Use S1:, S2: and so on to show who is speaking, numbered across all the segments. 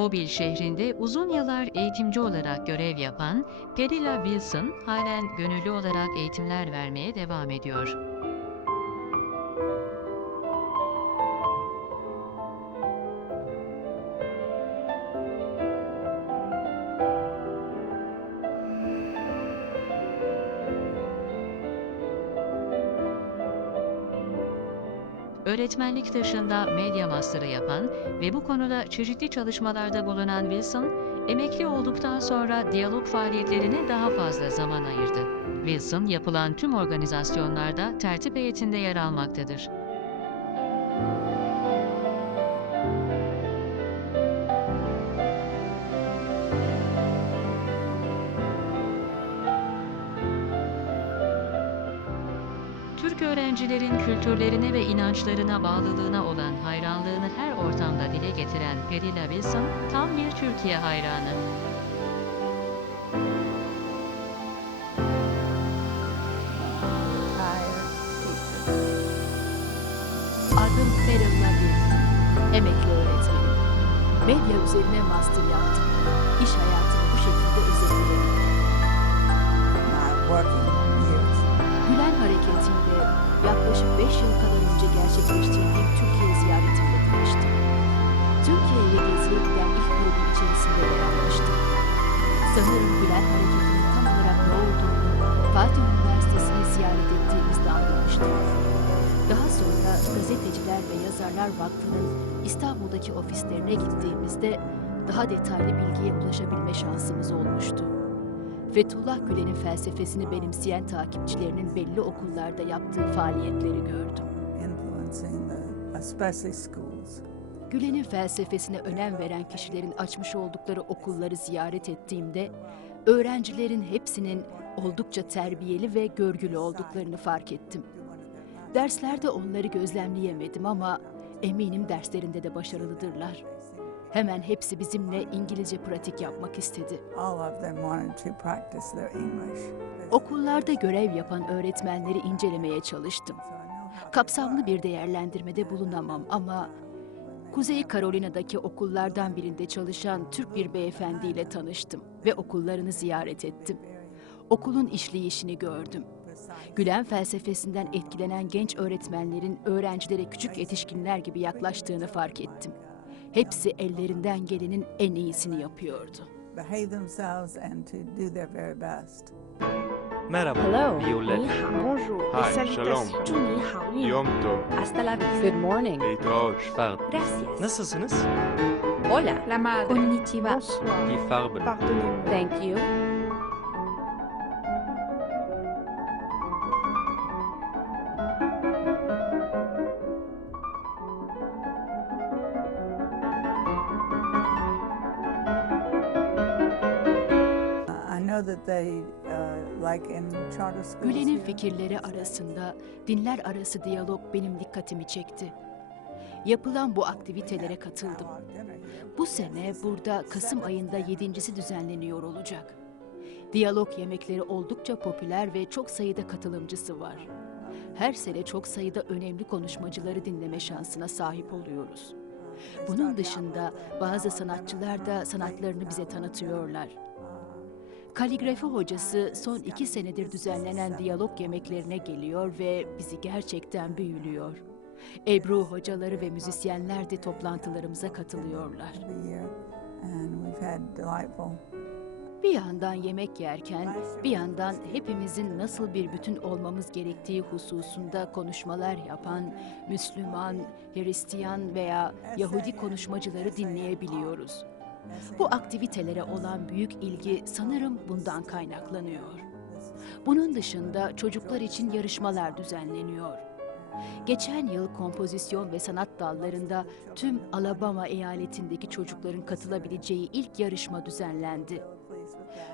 S1: Mobil şehrinde uzun yıllar eğitimci olarak görev yapan Perilla Wilson halen gönüllü olarak eğitimler vermeye devam ediyor. Öğretmenlik dışında medya master'ı yapan ve bu konuda çeşitli çalışmalarda bulunan Wilson, emekli olduktan sonra diyalog faaliyetlerine daha fazla zaman ayırdı. Wilson, yapılan tüm organizasyonlarda tertip heyetinde yer almaktadır. Türk öğrencilerin kültürlerine ve inançlarına bağlılığına olan hayranlığını her ortamda dile getiren Perilla Wilson tam bir Türkiye hayranı.
S2: Adım Meryl Nabil. Emekli öğretmenim. Medya üzerine master yaptım. İş hayatını bu şekilde özetleyelim.
S3: my working
S2: 5 yıl kadar önce gerçekleştirdiğim Türkiye ziyaretimle tanıştım. Türkiye'ye geziye giden ilk grubun içerisinde yer almıştım. Sanırım Gülen hareketinin tam olarak ne olduğunu Fatih Üniversitesi'ni ziyaret ettiğimizde anlamıştım. Daha sonra Gazeteciler ve Yazarlar Vakfı'nın İstanbul'daki ofislerine gittiğimizde daha detaylı bilgiye ulaşabilme şansımız olmuştu. Fethullah Gülen'in felsefesini benimseyen takipçilerinin belli okullarda yaptığı faaliyetleri gördüm. Gülen'in felsefesine önem veren kişilerin açmış oldukları okulları ziyaret ettiğimde öğrencilerin hepsinin oldukça terbiyeli ve görgülü olduklarını fark ettim. Derslerde onları gözlemleyemedim ama eminim derslerinde de başarılıdırlar. Hemen hepsi bizimle İngilizce pratik yapmak istedi.
S3: All of them wanted to practice their English.
S2: Okullarda görev yapan öğretmenleri incelemeye çalıştım. Kapsamlı bir değerlendirmede bulunamam ama Kuzey Carolina'daki okullardan birinde çalışan Türk bir beyefendiyle tanıştım ve okullarını ziyaret ettim. Okulun işleyişini gördüm. Gülen felsefesinden etkilenen genç öğretmenlerin öğrencilere küçük yetişkinler gibi yaklaştığını fark ettim. Hepsi ellerinden gelenin en iyisini yapıyordu.
S4: Merhaba.
S5: Hello.
S4: Violet.
S5: Bonjour.
S4: Hi. Shalom. Yom Tov.
S5: Hasta la vista. Good morning.
S4: Beitoş. Pardon.
S5: Gracias.
S4: Nasılsınız?
S5: Hola. La madre. Konnichiwa. Bonsoir.
S4: Die Farben. Pardon.
S5: Thank you.
S2: Gülen'in fikirleri arasında dinler arası diyalog benim dikkatimi çekti. Yapılan bu aktivitelere katıldım. Bu sene burada Kasım ayında yedincisi düzenleniyor olacak. Diyalog yemekleri oldukça popüler ve çok sayıda katılımcısı var. Her sene çok sayıda önemli konuşmacıları dinleme şansına sahip oluyoruz. Bunun dışında bazı sanatçılar da sanatlarını bize tanıtıyorlar. Kaligrafi hocası son iki senedir düzenlenen diyalog yemeklerine geliyor ve bizi gerçekten büyülüyor. Ebru hocaları ve müzisyenler de toplantılarımıza katılıyorlar. Bir yandan yemek yerken bir yandan hepimizin nasıl bir bütün olmamız gerektiği hususunda konuşmalar yapan Müslüman, Hristiyan veya Yahudi konuşmacıları dinleyebiliyoruz. Bu aktivitelere olan büyük ilgi sanırım bundan kaynaklanıyor. Bunun dışında çocuklar için yarışmalar düzenleniyor. Geçen yıl kompozisyon ve sanat dallarında tüm Alabama eyaletindeki çocukların katılabileceği ilk yarışma düzenlendi.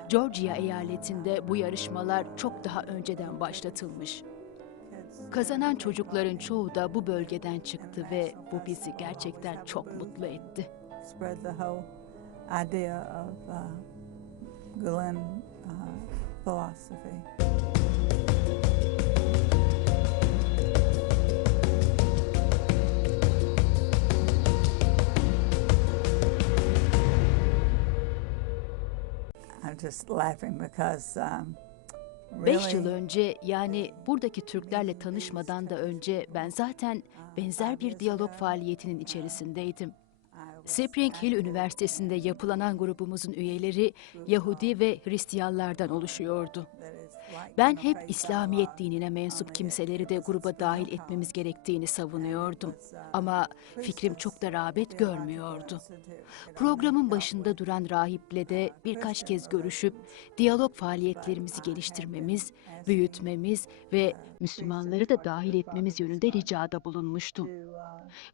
S2: Georgia eyaletinde bu yarışmalar çok daha önceden başlatılmış. Kazanan çocukların çoğu da bu bölgeden çıktı ve bu bizi gerçekten çok mutlu etti.
S3: İdea of uh, Gulen uh, philosophy. just laughing because um,
S2: Beş yıl önce yani buradaki Türklerle tanışmadan da önce ben zaten benzer bir diyalog faaliyetinin içerisindeydim. Spring Hill Üniversitesi'nde yapılanan grubumuzun üyeleri Yahudi ve Hristiyanlardan oluşuyordu. Ben hep İslamiyet dinine mensup kimseleri de gruba dahil etmemiz gerektiğini savunuyordum. Ama fikrim çok da rağbet görmüyordu. Programın başında duran rahiple de birkaç kez görüşüp diyalog faaliyetlerimizi geliştirmemiz, büyütmemiz ve Müslümanları da dahil etmemiz yönünde ricada bulunmuştum.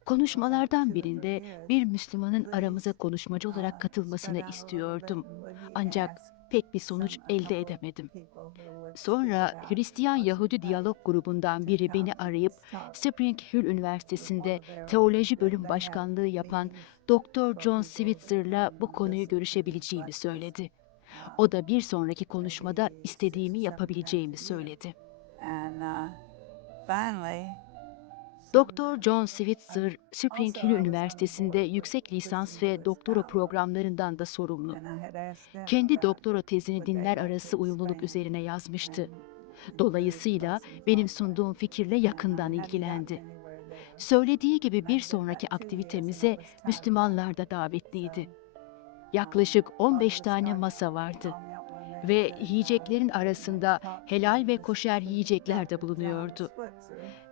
S2: Konuşmalardan birinde bir Müslümanın aramıza konuşmacı olarak katılmasını istiyordum. Ancak pek bir sonuç elde edemedim. Sonra Hristiyan Yahudi Diyalog grubundan biri beni arayıp Spring Hill Üniversitesi'nde teoloji bölüm başkanlığı yapan Dr. John Switzer'la bu konuyu görüşebileceğimi söyledi. O da bir sonraki konuşmada istediğimi yapabileceğimi söyledi.
S3: And uh, finally,
S2: Dr. John Switzer, Spring Hill Üniversitesi'nde yüksek lisans ve doktora programlarından da sorumlu. Kendi doktora tezini dinler arası uyumluluk üzerine yazmıştı. Dolayısıyla benim sunduğum fikirle yakından ilgilendi. Söylediği gibi bir sonraki aktivitemize Müslümanlar da davetliydi. Yaklaşık 15 tane masa vardı ve yiyeceklerin arasında helal ve koşer yiyecekler de bulunuyordu.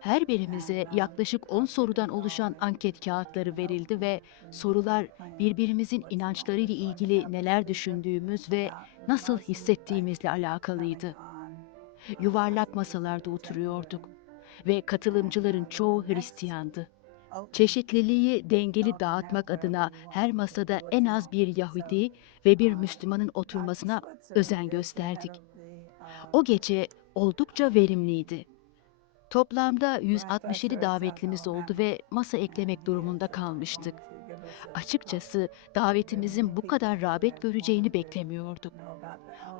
S2: Her birimize yaklaşık 10 sorudan oluşan anket kağıtları verildi ve sorular birbirimizin inançlarıyla ilgili neler düşündüğümüz ve nasıl hissettiğimizle alakalıydı. Yuvarlak masalarda oturuyorduk ve katılımcıların çoğu Hristiyandı. Çeşitliliği dengeli dağıtmak adına her masada en az bir Yahudi ve bir Müslümanın oturmasına özen gösterdik. O gece oldukça verimliydi. Toplamda 167 davetlimiz oldu ve masa eklemek durumunda kalmıştık. Açıkçası davetimizin bu kadar rağbet göreceğini beklemiyorduk.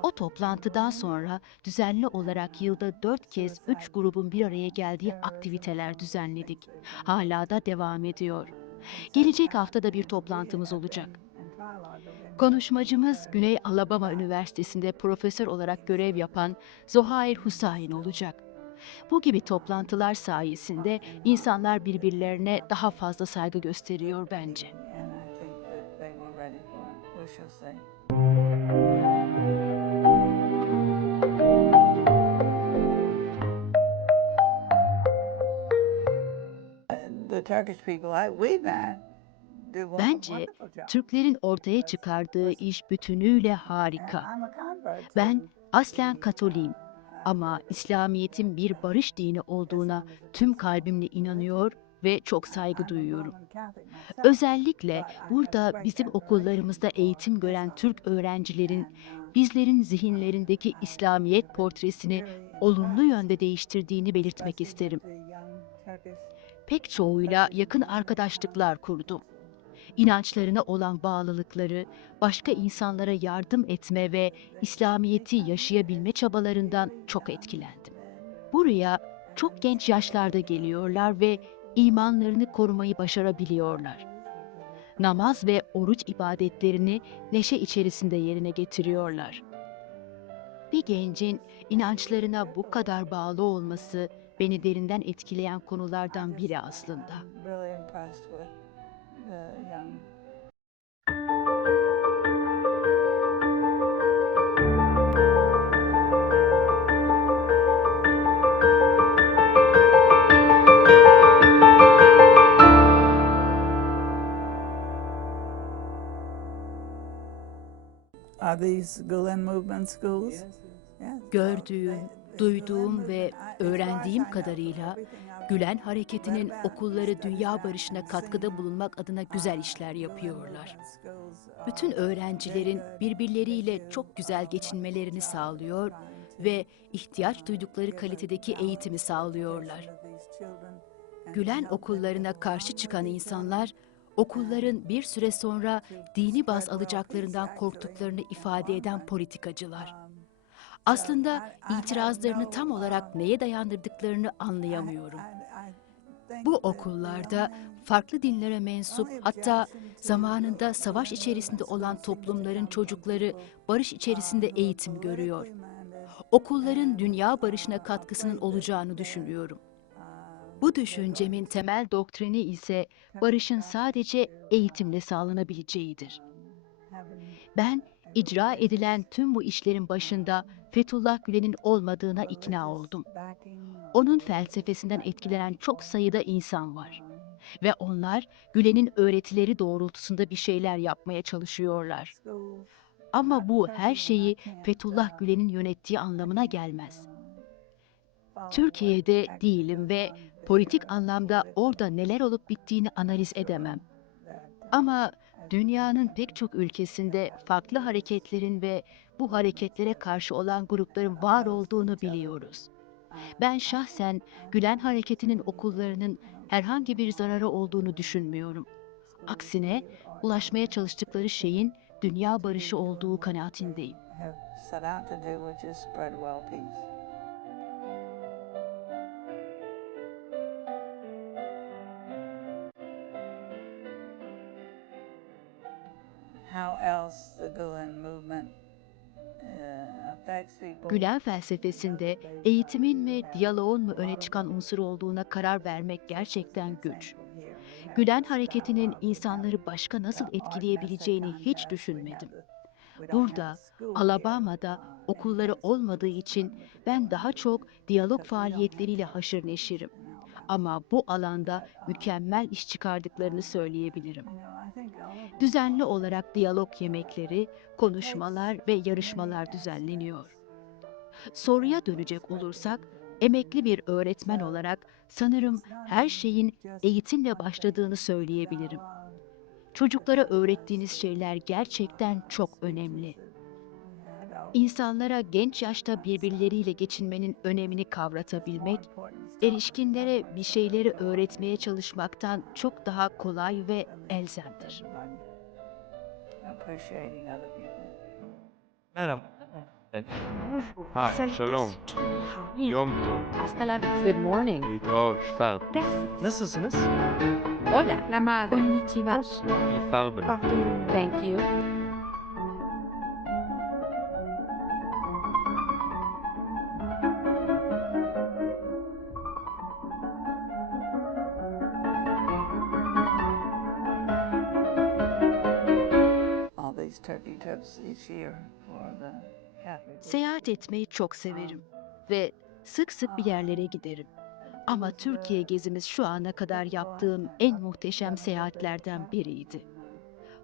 S2: O toplantıdan sonra düzenli olarak yılda dört kez üç grubun bir araya geldiği aktiviteler düzenledik. Hala da devam ediyor. Gelecek hafta da bir toplantımız olacak. Konuşmacımız Güney Alabama Üniversitesi'nde profesör olarak görev yapan Zohair Hüsayin olacak. Bu gibi toplantılar sayesinde insanlar birbirlerine daha fazla saygı gösteriyor bence. Bence. Türklerin ortaya çıkardığı iş bütünüyle harika. Ben aslen Katoliyim ama İslamiyet'in bir barış dini olduğuna tüm kalbimle inanıyor ve çok saygı duyuyorum. Özellikle burada bizim okullarımızda eğitim gören Türk öğrencilerin bizlerin zihinlerindeki İslamiyet portresini olumlu yönde değiştirdiğini belirtmek isterim. Pek çoğuyla yakın arkadaşlıklar kurdum. İnançlarına olan bağlılıkları, başka insanlara yardım etme ve İslamiyeti yaşayabilme çabalarından çok etkilendim. Buraya çok genç yaşlarda geliyorlar ve imanlarını korumayı başarabiliyorlar. Namaz ve oruç ibadetlerini neşe içerisinde yerine getiriyorlar. Bir gencin inançlarına bu kadar bağlı olması beni derinden etkileyen konulardan biri aslında.
S3: Are these Gulen movement schools? Yes. yes.
S2: Gördüğüm duyduğum ve öğrendiğim kadarıyla Gülen Hareketi'nin okulları dünya barışına katkıda bulunmak adına güzel işler yapıyorlar. Bütün öğrencilerin birbirleriyle çok güzel geçinmelerini sağlıyor ve ihtiyaç duydukları kalitedeki eğitimi sağlıyorlar. Gülen okullarına karşı çıkan insanlar okulların bir süre sonra dini baz alacaklarından korktuklarını ifade eden politikacılar. Aslında itirazlarını tam olarak neye dayandırdıklarını anlayamıyorum. Bu okullarda farklı dinlere mensup hatta zamanında savaş içerisinde olan toplumların çocukları barış içerisinde eğitim görüyor. Okulların dünya barışına katkısının olacağını düşünüyorum. Bu düşüncemin temel doktrini ise barışın sadece eğitimle sağlanabileceğidir. Ben icra edilen tüm bu işlerin başında Fethullah Gülen'in olmadığına ikna oldum. Onun felsefesinden etkilenen çok sayıda insan var ve onlar Gülen'in öğretileri doğrultusunda bir şeyler yapmaya çalışıyorlar. Ama bu her şeyi Fethullah Gülen'in yönettiği anlamına gelmez. Türkiye'de değilim ve politik anlamda orada neler olup bittiğini analiz edemem. Ama dünyanın pek çok ülkesinde farklı hareketlerin ve bu hareketlere karşı olan grupların var olduğunu biliyoruz. Ben şahsen Gülen hareketinin okullarının herhangi bir zararı olduğunu düşünmüyorum. Aksine ulaşmaya çalıştıkları şeyin dünya barışı olduğu kanaatindeyim.
S3: How else the Gulen movement
S2: Gülen felsefesinde eğitimin ve diyaloğun mu öne çıkan unsur olduğuna karar vermek gerçekten güç. Gülen hareketinin insanları başka nasıl etkileyebileceğini hiç düşünmedim. Burada, Alabama'da okulları olmadığı için ben daha çok diyalog faaliyetleriyle haşır neşirim. Ama bu alanda mükemmel iş çıkardıklarını söyleyebilirim. Düzenli olarak diyalog yemekleri, konuşmalar ve yarışmalar düzenleniyor. Soruya dönecek olursak, emekli bir öğretmen olarak sanırım her şeyin eğitimle başladığını söyleyebilirim. Çocuklara öğrettiğiniz şeyler gerçekten çok önemli. İnsanlara genç yaşta birbirleriyle geçinmenin önemini kavratabilmek, erişkinlere bir şeyleri öğretmeye çalışmaktan çok daha kolay ve elzemdir.
S3: appreciating other people.
S4: Madam.
S6: Hi, shalom. Yom tov.
S5: Good morning.
S6: This is
S4: Miss.
S5: Hola. La madre. Thank you.
S2: Seyahat etmeyi çok severim ve sık sık bir yerlere giderim. Ama Türkiye gezimiz şu ana kadar yaptığım en muhteşem seyahatlerden biriydi.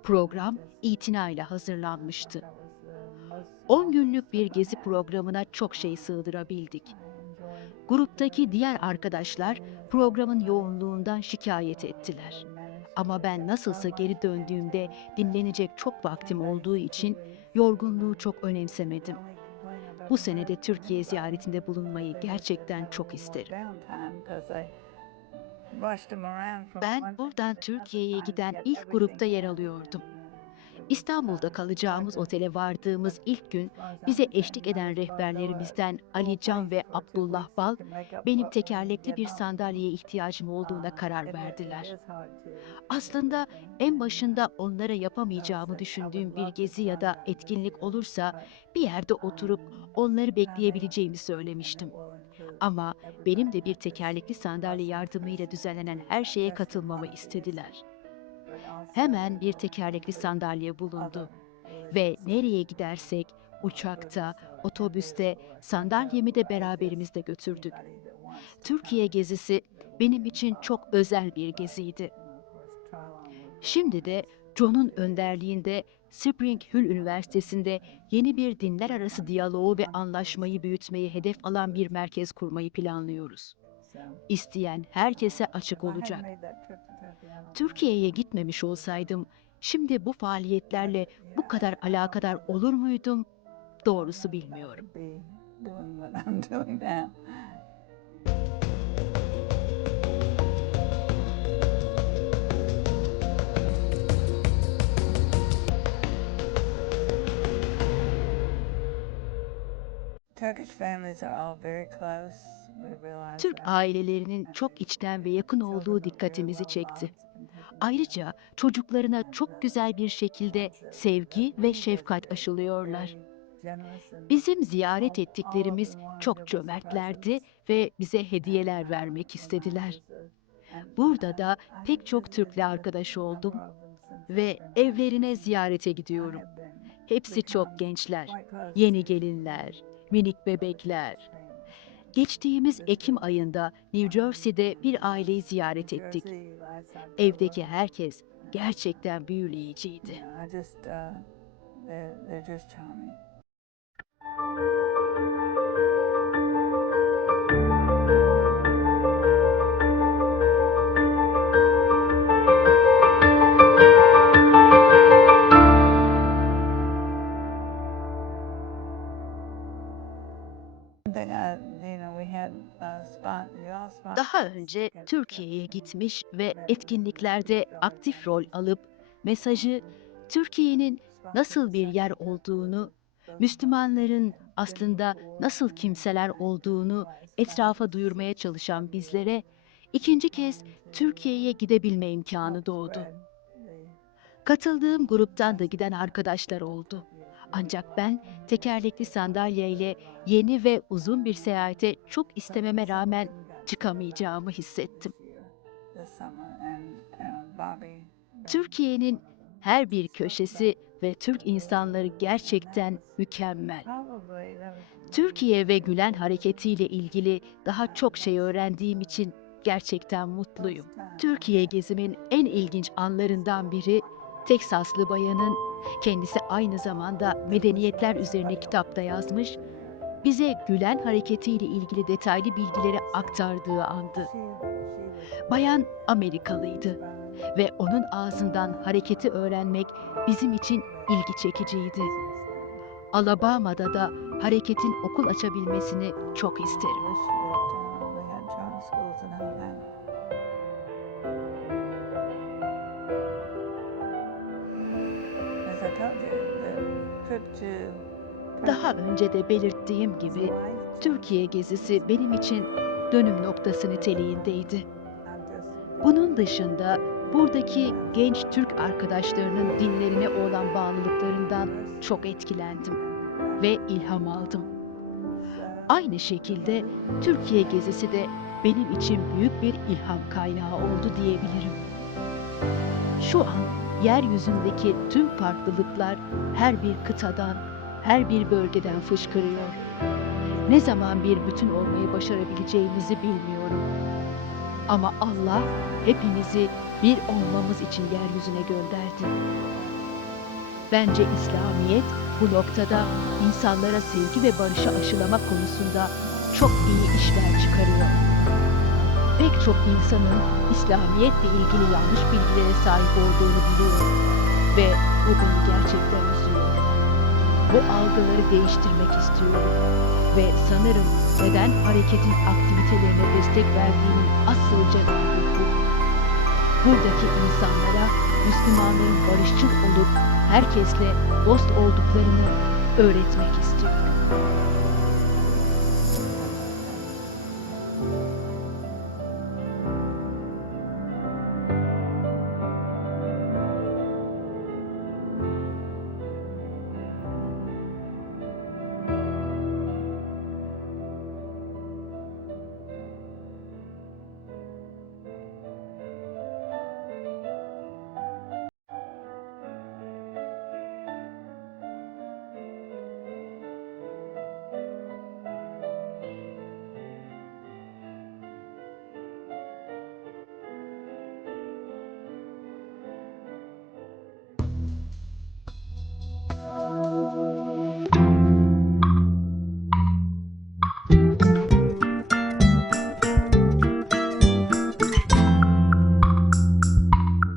S2: Program itinayla hazırlanmıştı. 10 günlük bir gezi programına çok şey sığdırabildik. Gruptaki diğer arkadaşlar programın yoğunluğundan şikayet ettiler. Ama ben nasılsa geri döndüğümde dinlenecek çok vaktim olduğu için yorgunluğu çok önemsemedim. Bu senede Türkiye ziyaretinde bulunmayı gerçekten çok isterim. Ben buradan Türkiye'ye giden ilk grupta yer alıyordum. İstanbul'da kalacağımız otele vardığımız ilk gün bize eşlik eden rehberlerimizden Ali Can ve Abdullah Bal benim tekerlekli bir sandalyeye ihtiyacım olduğuna karar verdiler. Aslında en başında onlara yapamayacağımı düşündüğüm bir gezi ya da etkinlik olursa bir yerde oturup onları bekleyebileceğimi söylemiştim. Ama benim de bir tekerlekli sandalye yardımıyla düzenlenen her şeye katılmamı istediler. Hemen bir tekerlekli sandalye bulundu ve nereye gidersek uçakta, otobüste sandalyemi de beraberimizde götürdük. Türkiye gezisi benim için çok özel bir geziydi. Şimdi de John'un önderliğinde Spring Hill Üniversitesi'nde yeni bir dinler arası diyaloğu ve anlaşmayı büyütmeyi hedef alan bir merkez kurmayı planlıyoruz. İsteyen herkese açık olacak. Türkiye'ye gitmemiş olsaydım şimdi bu faaliyetlerle bu kadar alakadar olur muydum? Doğrusu bilmiyorum.
S3: Turkish families are all very close.
S2: Türk ailelerinin çok içten ve yakın olduğu dikkatimizi çekti. Ayrıca çocuklarına çok güzel bir şekilde sevgi ve şefkat aşılıyorlar. Bizim ziyaret ettiklerimiz çok cömertlerdi ve bize hediyeler vermek istediler. Burada da pek çok Türk'le arkadaş oldum ve evlerine ziyarete gidiyorum. Hepsi çok gençler, yeni gelinler, minik bebekler. Geçtiğimiz Ekim ayında New Jersey'de bir aileyi ziyaret ettik. Evdeki herkes gerçekten büyüleyiciydi. Önce Türkiye'ye gitmiş ve etkinliklerde aktif rol alıp mesajı Türkiye'nin nasıl bir yer olduğunu, Müslümanların aslında nasıl kimseler olduğunu etrafa duyurmaya çalışan bizlere ikinci kez Türkiye'ye gidebilme imkanı doğdu. Katıldığım gruptan da giden arkadaşlar oldu. Ancak ben tekerlekli sandalyeyle yeni ve uzun bir seyahate çok istememe rağmen çıkamayacağımı hissettim. Türkiye'nin her bir köşesi ve Türk insanları gerçekten mükemmel. Türkiye ve Gülen hareketiyle ilgili daha çok şey öğrendiğim için gerçekten mutluyum. Türkiye gezimin en ilginç anlarından biri Teksaslı bayanın kendisi aynı zamanda medeniyetler üzerine kitapta yazmış, bize Gülen hareketiyle ilgili detaylı bilgileri aktardığı andı. Bayan Amerikalıydı ve onun ağzından hareketi öğrenmek bizim için ilgi çekiciydi. Alabama'da da hareketin okul açabilmesini çok isterim. Daha önce de belirttiğim gibi Türkiye gezisi benim için dönüm noktası niteliğindeydi. Bunun dışında buradaki genç Türk arkadaşlarının dinlerine olan bağlılıklarından çok etkilendim ve ilham aldım. Aynı şekilde Türkiye gezisi de benim için büyük bir ilham kaynağı oldu diyebilirim. Şu an yeryüzündeki tüm farklılıklar her bir kıtadan, her bir bölgeden fışkırıyor. Ne zaman bir bütün olmayı başarabileceğimizi bilmiyorum. Ama Allah hepimizi bir olmamız için yeryüzüne gönderdi. Bence İslamiyet bu noktada insanlara sevgi ve barışı aşılama konusunda çok iyi işler çıkarıyor. Pek çok insanın İslamiyetle ilgili yanlış bilgilere sahip olduğunu biliyorum ve bu beni gerçekten. Bu algıları değiştirmek istiyorum ve sanırım neden hareketin aktivitelerine destek verdiğimin asıl cevabı bu. Buradaki insanlara Müslümanların barışçıl olup herkesle dost olduklarını öğretmek istiyorum.